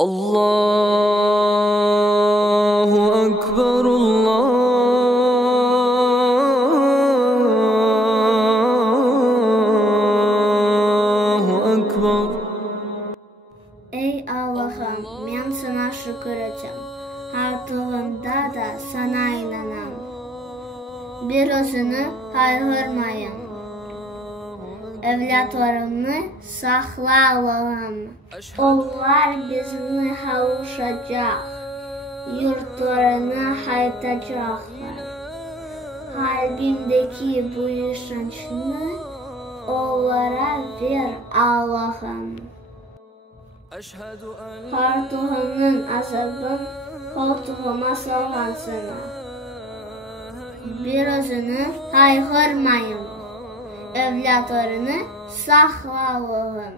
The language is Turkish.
Allahu Ekber, Allahu Ekber. Ey Allah'ım, ben sana şükür etsem, artığında da sana inanam. Birisini kaygırmayın, evlatlarını sakla Allah'ım. Onlar bizimle kavuşacak, yurtlarına haytacaklar. Kalbimdeki bu yaşantını onlara ver Allah'ım. Kartuğunun azabın koltuğuma soğansın. Birisini kaygırmayın, evlatlarını sakla Allah'ım.